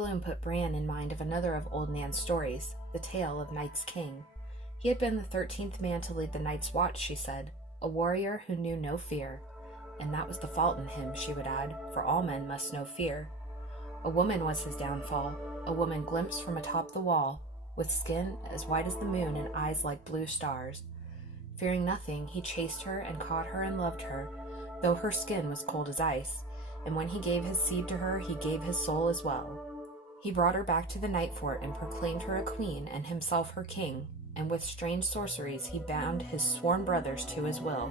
gloom put Bran in mind of another of Old Nan's stories, the tale of Night's King. He had been the 13th man to lead the Night's Watch, she said, a warrior who knew no fear. And that was the fault in him, she would add, for all men must know fear. A woman was his downfall, a woman glimpsed from atop the wall, with skin as white as the moon and eyes like blue stars. Fearing nothing, he chased her and caught her and loved her, though her skin was cold as ice, and when he gave his seed to her, he gave his soul as well. He brought her back to the Night Fort and proclaimed her a queen and himself her king, and with strange sorceries he bound his sworn brothers to his will.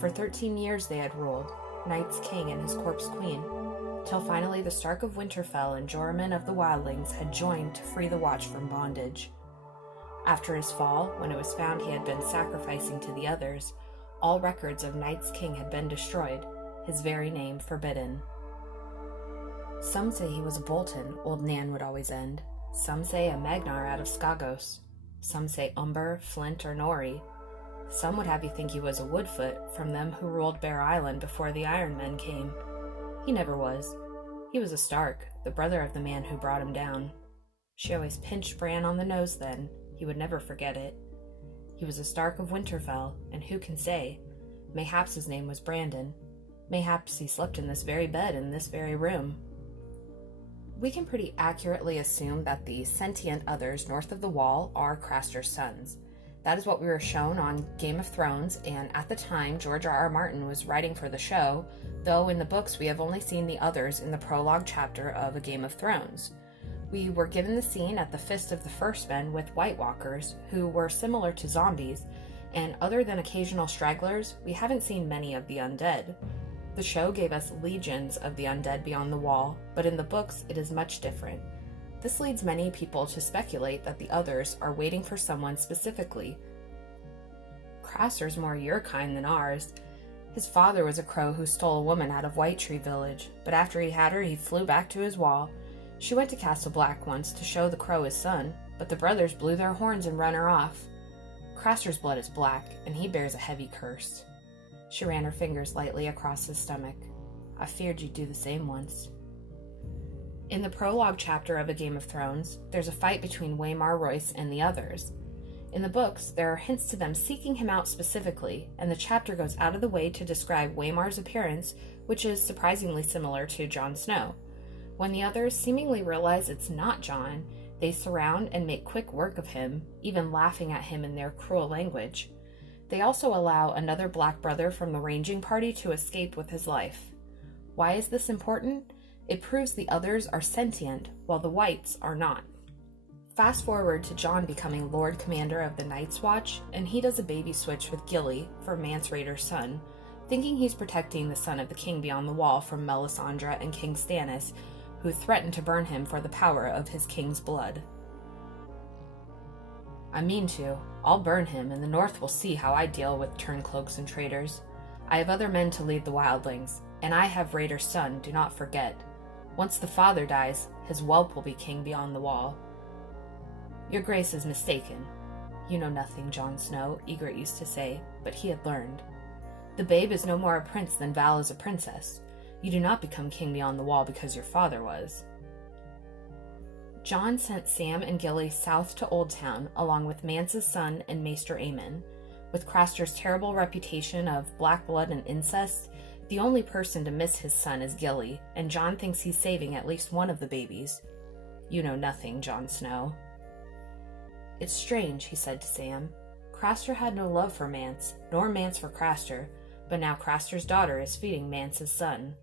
For 13 years they had ruled, Night's king and his corpse queen, till finally the Stark of Winterfell and Joramun of the Wildlings had joined to free the Watch from bondage. After his fall, when it was found he had been sacrificing to the others, all records of Night's king had been destroyed, his very name forbidden. Some say he was a Bolton, Old Nan would always end. Some say a Magnar out of Skagos. Some say Umber, Flint, or Nori. Some would have you think he was a Woodfoot, from them who ruled Bear Island before the Iron Men came. He never was. He was a Stark, the brother of the man who brought him down. She always pinched Bran on the nose then. He would never forget it. He was a Stark of Winterfell, and who can say? Mayhaps his name was Brandon. Mayhaps he slept in this very bed in this very room. We can pretty accurately assume that the sentient others north of the Wall are Craster's sons. That is what we were shown on Game of Thrones, and at the time George R.R. Martin was writing for the show, though in the books we have only seen the others in the prologue chapter of A Game of Thrones. We were given the scene at the Fist of the First Men with White Walkers, who were similar to zombies, and other than occasional stragglers, we haven't seen many of the undead. The show gave us legions of the undead beyond the Wall, but in the books it is much different. This leads many people to speculate that the others are waiting for someone specifically. Craster's more your kind than ours. His father was a crow who stole a woman out of White Tree Village, but after he had her, he flew back to his wall. She went to Castle Black once to show the crow his son, but the brothers blew their horns and ran her off. Craster's blood is black, and he bears a heavy curse. She ran her fingers lightly across his stomach. I feared you'd do the same once. In the prologue chapter of A Game of Thrones, there's a fight between Waymar Royce and the others. In the books, there are hints to them seeking him out specifically, and the chapter goes out of the way to describe Waymar's appearance, which is surprisingly similar to Jon Snow. When the others seemingly realize it's not Jon, they surround and make quick work of him, even laughing at him in their cruel language. They also allow another black brother from the ranging party to escape with his life. Why is this important? It proves the others are sentient, while the whites are not. Fast forward to Jon becoming Lord Commander of the Night's Watch, and he does a baby switch with Gilly for Mance Rayder's son, thinking he's protecting the son of the king beyond the wall from Melisandre and King Stannis, who threatened to burn him for the power of his king's blood. I mean to. I'll burn him, and the North will see how I deal with turncloaks and traitors. I have other men to lead the wildlings, and I have Rayder's son, do not forget. Once the father dies, his whelp will be king beyond the wall. Your grace is mistaken. You know nothing, Jon Snow, Ygritte used to say, but he had learned. The babe is no more a prince than Val is a princess. You do not become king beyond the wall because your father was. Jon sent Sam and Gilly south to Old Town, along with Mance's son and Maester Aemon. With Craster's terrible reputation of black blood and incest, the only person to miss his son is Gilly, and Jon thinks he's saving at least one of the babies. You know nothing, Jon Snow. It's strange, he said to Sam. Craster had no love for Mance, nor Mance for Craster, but now Craster's daughter is feeding Mance's son.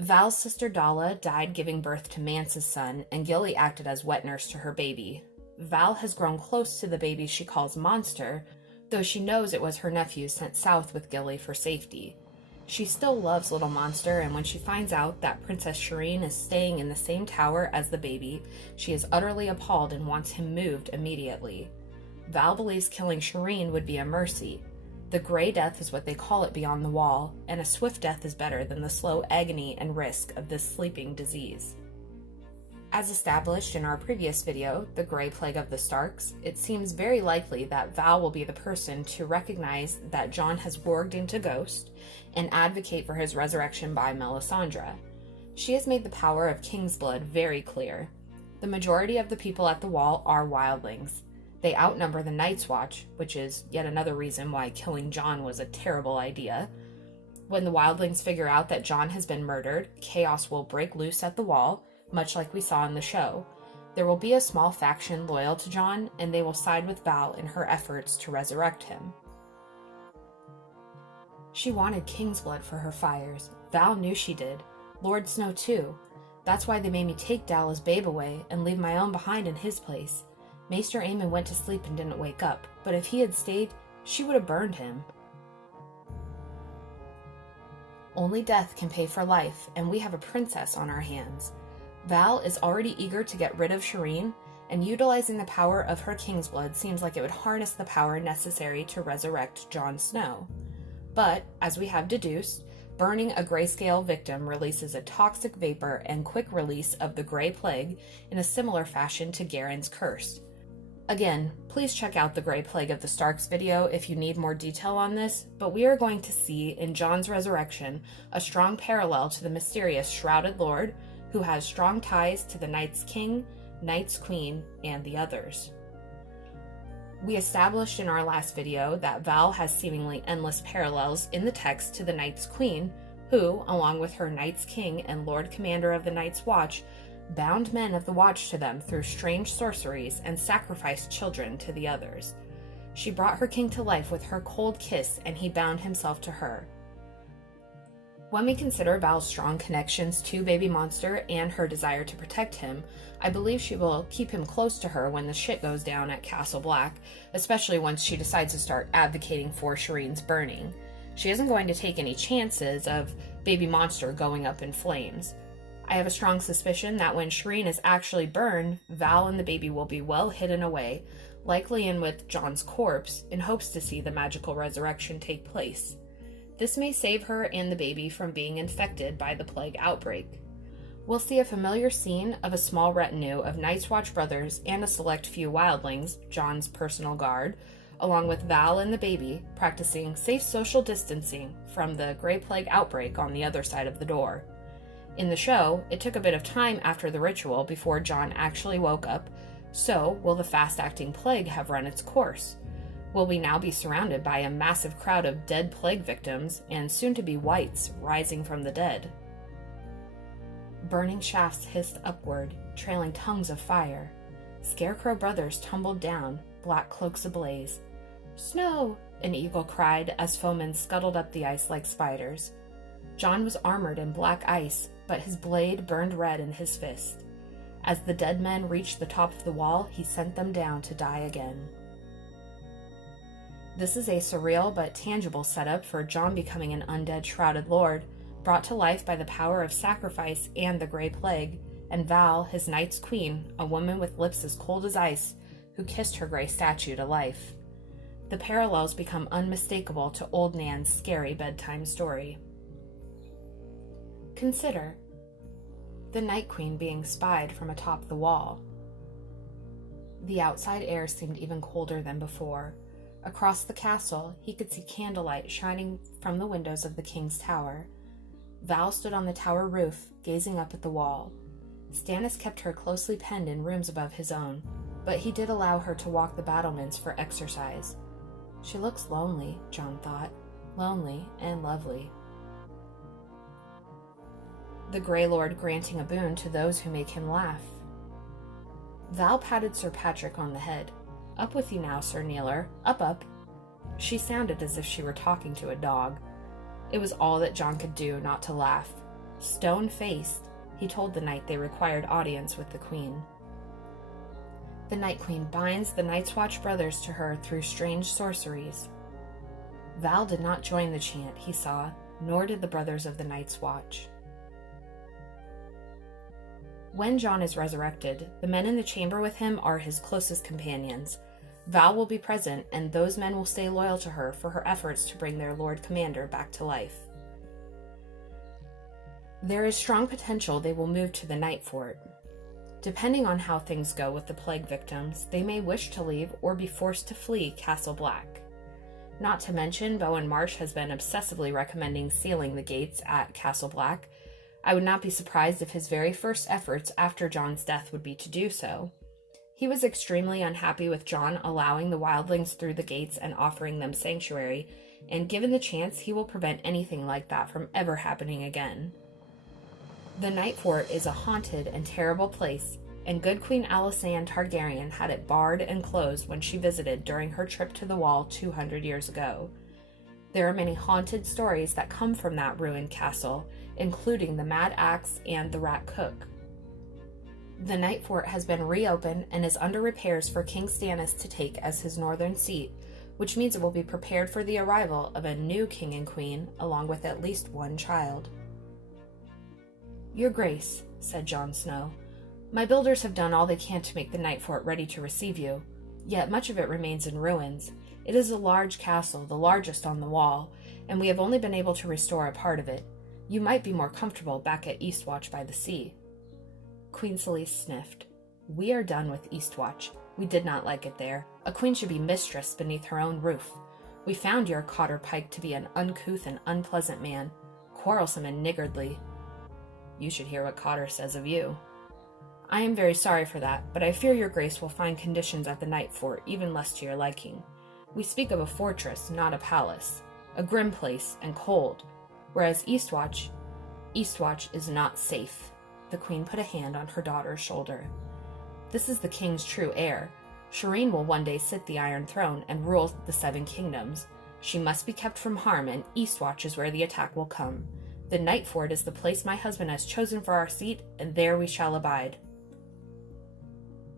Val's sister Dalla died giving birth to Mance's son, and Gilly acted as wet nurse to her baby. Val has grown close to the baby she calls Monster, though she knows it was her nephew sent south with Gilly for safety. She still loves little Monster, and when she finds out that Princess Shireen is staying in the same tower as the baby, she is utterly appalled and wants him moved immediately. Val believes killing Shireen would be a mercy. The Grey Death is what they call it beyond the wall, and a swift death is better than the slow agony and risk of this sleeping disease. As established in our previous video, The Grey Plague of the Starks, it seems very likely that Val will be the person to recognize that Jon has warged into Ghost and advocate for his resurrection by Melisandre. She has made the power of King's Blood very clear. The majority of the people at the wall are wildlings. They outnumber the Night's Watch, which is yet another reason why killing John was a terrible idea. When the wildlings figure out that John has been murdered, chaos will break loose at the wall, much like we saw in the show. There will be a small faction loyal to John, and they will side with Val in her efforts to resurrect him. She wanted King's Blood for her fires. Val knew she did. Lord Snow too. That's why they made me take Dalla's babe away and leave my own behind in his place. Maester Aemon went to sleep and didn't wake up, but if he had stayed, she would have burned him. Only death can pay for life, and we have a princess on our hands. Val is already eager to get rid of Shireen, and utilizing the power of her King's Blood seems like it would harness the power necessary to resurrect Jon Snow. But, as we have deduced, burning a grayscale victim releases a toxic vapor and quick release of the Grey Plague in a similar fashion to Garen's curse. Again, please check out the Grey Plague of the Starks video if you need more detail on this, but we are going to see in Jon's resurrection a strong parallel to the mysterious Shrouded Lord, who has strong ties to the Night's King, Night's Queen, and the others. We established in our last video that Val has seemingly endless parallels in the text to the Night's Queen, who, along with her Night's King and Lord Commander of the Night's Watch, bound men of the Watch to them through strange sorceries and sacrificed children to the others. She brought her king to life with her cold kiss, and he bound himself to her. When we consider Val's strong connections to Baby Monster and her desire to protect him, I believe she will keep him close to her when the shit goes down at Castle Black, especially once she decides to start advocating for Shireen's burning. She isn't going to take any chances of Baby Monster going up in flames. I have a strong suspicion that when Shireen is actually burned, Val and the baby will be well hidden away, likely in with Jon's corpse, in hopes to see the magical resurrection take place. This may save her and the baby from being infected by the plague outbreak. We'll see a familiar scene of a small retinue of Night's Watch brothers and a select few wildlings, Jon's personal guard, along with Val and the baby, practicing safe social distancing from the Grey Plague outbreak on the other side of the door. In the show, it took a bit of time after the ritual before Jon actually woke up, so will the fast-acting plague have run its course? Will we now be surrounded by a massive crowd of dead plague victims and soon-to-be whites rising from the dead? Burning shafts hissed upward, trailing tongues of fire. Scarecrow brothers tumbled down, black cloaks ablaze. "Snow!" an eagle cried as foemen scuttled up the ice like spiders. Jon was armored in black ice, but his blade burned red in his fist. As the dead men reached the top of the wall, he sent them down to die again. This is a surreal but tangible setup for Jon becoming an undead Shrouded Lord, brought to life by the power of sacrifice and the Grey Plague, and Val, his Night's Queen, a woman with lips as cold as ice, who kissed her grey statue to life. The parallels become unmistakable to Old Nan's scary bedtime story. Consider the Night Queen being spied from atop the wall. The outside air seemed even colder than before. Across the castle, he could see candlelight shining from the windows of the king's tower. Val stood on the tower roof, gazing up at the wall. Stannis kept her closely penned in rooms above his own, but he did allow her to walk the battlements for exercise. She looks lonely, Jon thought. Lonely and lovely. The Grey Lord granting a boon to those who make him laugh. Val patted Sir Patrick on the head. "Up with you now, Sir Kneeler. Up, up." She sounded as if she were talking to a dog. It was all that Jon could do not to laugh. Stone-faced, he told the knight they required audience with the queen. The Night Queen binds the Night's Watch brothers to her through strange sorceries. Val did not join the chant, he saw, nor did the brothers of the Night's Watch. When Jon is resurrected, the men in the chamber with him are his closest companions. Val will be present, and those men will stay loyal to her for her efforts to bring their Lord Commander back to life. There is strong potential they will move to the Night Fort. Depending on how things go with the plague victims, they may wish to leave or be forced to flee Castle Black. Not to mention, Bowen Marsh has been obsessively recommending sealing the gates at Castle Black. I would not be surprised if his very first efforts after John's death would be to do so. He was extremely unhappy with John allowing the wildlings through the gates and offering them sanctuary, and given the chance, he will prevent anything like that from ever happening again. The Night Fort is a haunted and terrible place, and good Queen Alysanne Targaryen had it barred and closed when she visited during her trip to the Wall 200 years ago. There are many haunted stories that come from that ruined castle, including the Mad Axe and the Rat Cook. The Night Fort has been reopened and is under repairs for King Stannis to take as his northern seat, which means it will be prepared for the arrival of a new king and queen, along with at least one child. "Your Grace," said Jon Snow, "my builders have done all they can to make the Night Fort ready to receive you, yet much of it remains in ruins. It is a large castle, the largest on the Wall, and we have only been able to restore a part of it. You might be more comfortable back at Eastwatch by the sea." Queen Selyse sniffed. "We are done with Eastwatch. We did not like it there. A queen should be mistress beneath her own roof. We found your Cotter Pike to be an uncouth and unpleasant man, quarrelsome and niggardly." "You should hear what Cotter says of you." "I am very sorry for that, but I fear your Grace will find conditions at the Night Fort even less to your liking. We speak of a fortress, not a palace, a grim place and cold, whereas Eastwatch is not safe." The queen put a hand on her daughter's shoulder. "This is the king's true heir. Shireen will one day sit the Iron Throne and rule the Seven Kingdoms. She must be kept from harm, and Eastwatch is where the attack will come. The Night Fort is the place my husband has chosen for our seat, and there we shall abide."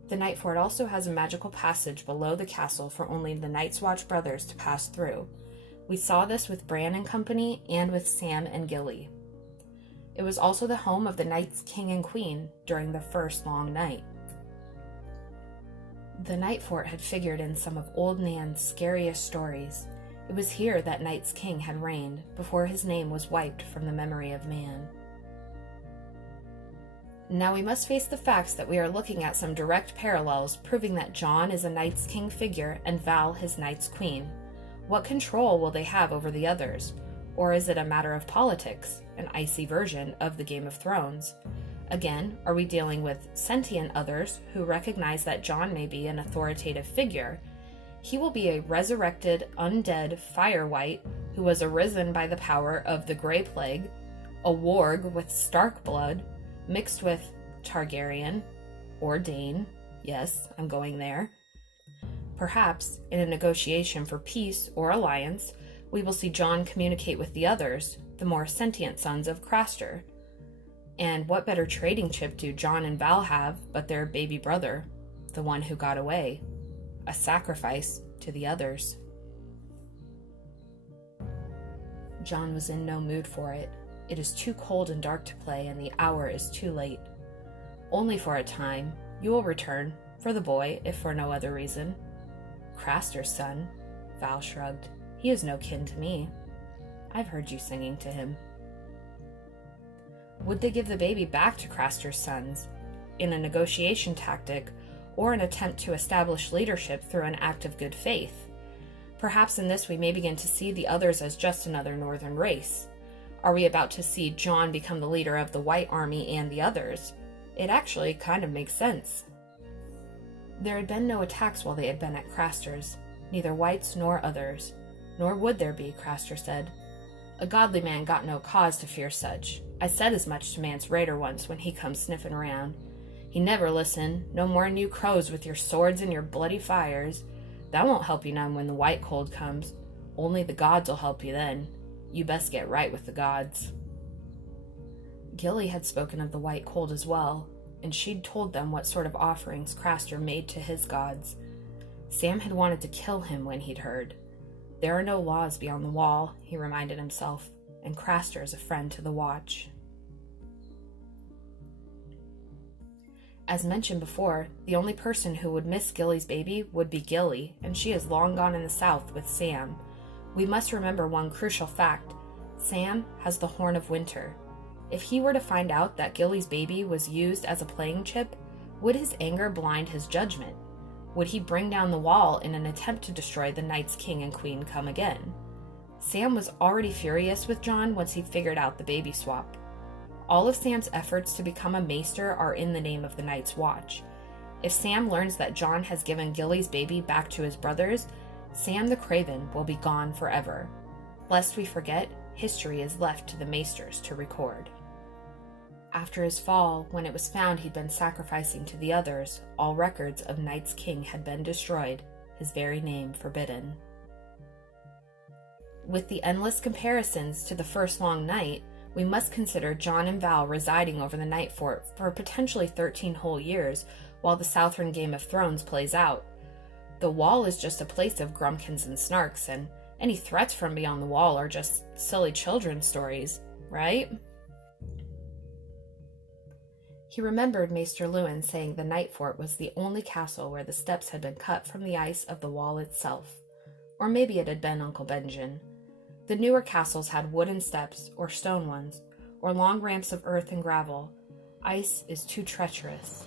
The Night Fort also has a magical passage below the castle for only the Night's Watch brothers to pass through. We saw this with Bran and company and with Sam and Gilly. It was also the home of the Night's King and Queen during the first long night. The Night Fort had figured in some of Old Nan's scariest stories. It was here that Night's King had reigned, before his name was wiped from the memory of man. Now we must face the facts that we are looking at some direct parallels proving that Jon is a Night's King figure and Val his Night's Queen. What control will they have over the others? Or is it a matter of politics, an icy version of the Game of Thrones? Again, are we dealing with sentient others who recognize that Jon may be an authoritative figure? He will be a resurrected, undead Fire White who was arisen by the power of the Grey Plague, a warg with Stark blood, mixed with Targaryen or Dane. Yes, I'm going there. Perhaps, in a negotiation for peace or alliance, we will see Jon communicate with the others, the more sentient sons of Craster. And what better trading chip do Jon and Val have but their baby brother, the one who got away? A sacrifice to the others. Jon was in no mood for it. It is too cold and dark to play, and the hour is too late. Only for a time. You will return, for the boy, if for no other reason. Craster's son, Val shrugged. He is no kin to me. I've heard you singing to him. Would they give the baby back to Craster's sons, in a negotiation tactic, or an attempt to establish leadership through an act of good faith? Perhaps in this we may begin to see the others as just another northern race. Are we about to see Jon become the leader of the White Army and the others? It actually kind of makes sense. There had been no attacks while they had been at Craster's, neither whites nor others. Nor would there be, Craster said. A godly man got no cause to fear such. I said as much to Mance Rayder once when he come sniffing around. He never listened, no more'n you crows with your swords and your bloody fires. That won't help you none when the white cold comes. Only the gods will help you then. You best get right with the gods. Gilly had spoken of the white cold as well, and she'd told them what sort of offerings Craster made to his gods. Sam had wanted to kill him when he'd heard. There are no laws beyond the Wall, he reminded himself, and Craster is a friend to the Watch. As mentioned before, the only person who would miss Gilly's baby would be Gilly, and she is long gone in the south with Sam. We must remember one crucial fact. Sam has the Horn of Winter. If he were to find out that Gilly's baby was used as a playing chip, would his anger blind his judgment? Would he bring down the Wall in an attempt to destroy the Night's King and Queen come again? Sam was already furious with Jon once he figured out the baby swap. All of Sam's efforts to become a maester are in the name of the Night's Watch. If Sam learns that Jon has given Gilly's baby back to his brothers, Sam the Craven will be gone forever. Lest we forget, history is left to the maesters to record. After his fall, when it was found he'd been sacrificing to the others, all records of Night's King had been destroyed, his very name forbidden. With the endless comparisons to the first long night, we must consider Jon and Val residing over the Night Fort for potentially 13 whole years while the Southern Game of Thrones plays out. The Wall is just a place of grumpkins and snarks, and any threats from beyond the Wall are just silly children's stories, right? He remembered Maester Luwin saying the Night Fort was the only castle where the steps had been cut from the ice of the Wall itself. Or maybe it had been Uncle Benjen. The newer castles had wooden steps, or stone ones, or long ramps of earth and gravel. Ice is too treacherous.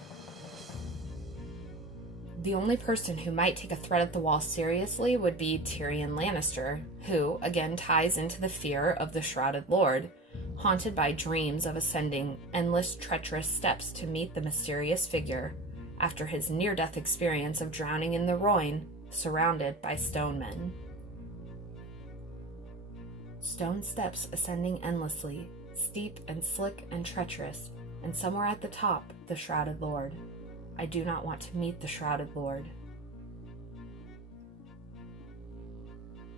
The only person who might take a threat at the Wall seriously would be Tyrion Lannister, who, again, ties into the fear of the Shrouded Lord, haunted by dreams of ascending endless treacherous steps to meet the mysterious figure, after his near-death experience of drowning in the Rhoyne, surrounded by stone men. Stone steps ascending endlessly, steep and slick and treacherous, and somewhere at the top, the Shrouded Lord. I do not want to meet the Shrouded Lord.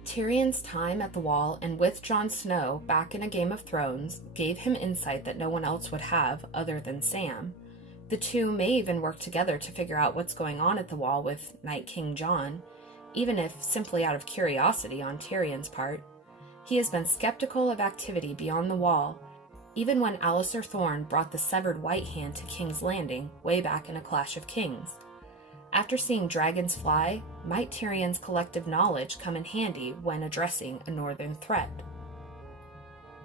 Tyrion's time at the Wall and with Jon Snow back in a Game of Thrones gave him insight that no one else would have other than Sam. The two may even work together to figure out what's going on at the Wall with Night King Jon, even if simply out of curiosity on Tyrion's part. He has been skeptical of activity beyond the Wall, even when Alliser Thorne brought the severed White Hand to King's Landing way back in A Clash of Kings. After seeing dragons fly, might Tyrion's collective knowledge come in handy when addressing a northern threat?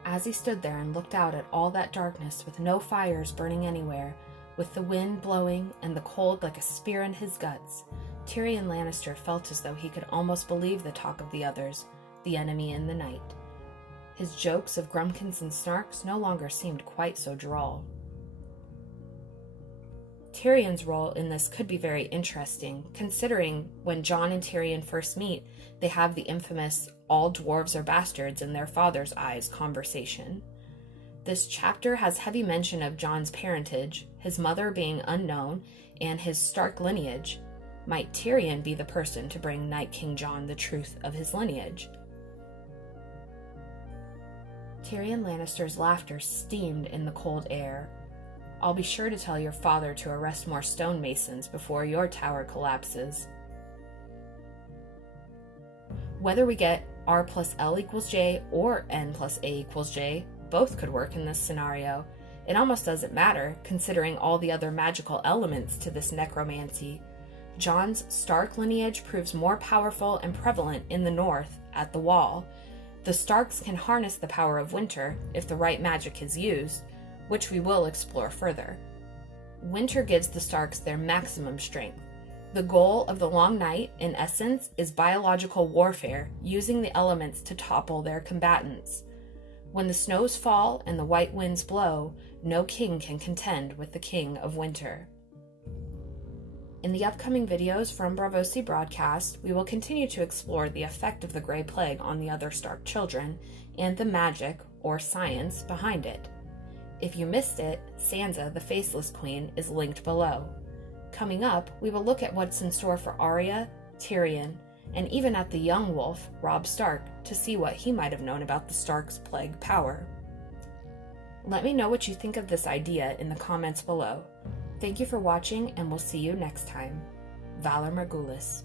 As he stood there and looked out at all that darkness with no fires burning anywhere, with the wind blowing and the cold like a spear in his guts, Tyrion Lannister felt as though he could almost believe the talk of the others, the enemy in the night. His jokes of grumpkins and snarks no longer seemed quite so droll. Tyrion's role in this could be very interesting, considering when Jon and Tyrion first meet, they have the infamous "all dwarves are bastards in their father's eyes" conversation. This chapter has heavy mention of Jon's parentage, his mother being unknown, and his Stark lineage. Might Tyrion be the person to bring Night King Jon the truth of his lineage? Tyrion Lannister's laughter steamed in the cold air. I'll be sure to tell your father to arrest more stonemasons before your tower collapses. Whether we get R plus L equals J or N plus A equals J, both could work in this scenario. It almost doesn't matter, considering all the other magical elements to this necromancy. Jon's Stark lineage proves more powerful and prevalent in the north, at the Wall. The Starks can harness the power of winter if the right magic is used, which we will explore further. Winter gives the Starks their maximum strength. The goal of the Long Night, in essence, is biological warfare, using the elements to topple their combatants. When the snows fall and the white winds blow, no king can contend with the King of Winter. In the upcoming videos from Bravosi Broadcast, we will continue to explore the effect of the Grey Plague on the other Stark children, and the magic, or science, behind it. If you missed it, Sansa, the Faceless Queen, is linked below. Coming up, we will look at what's in store for Arya, Tyrion, and even at the young wolf, Robb Stark, to see what he might have known about the Stark's plague power. Let me know what you think of this idea in the comments below. Thank you for watching, and we'll see you next time. Valor Margulis.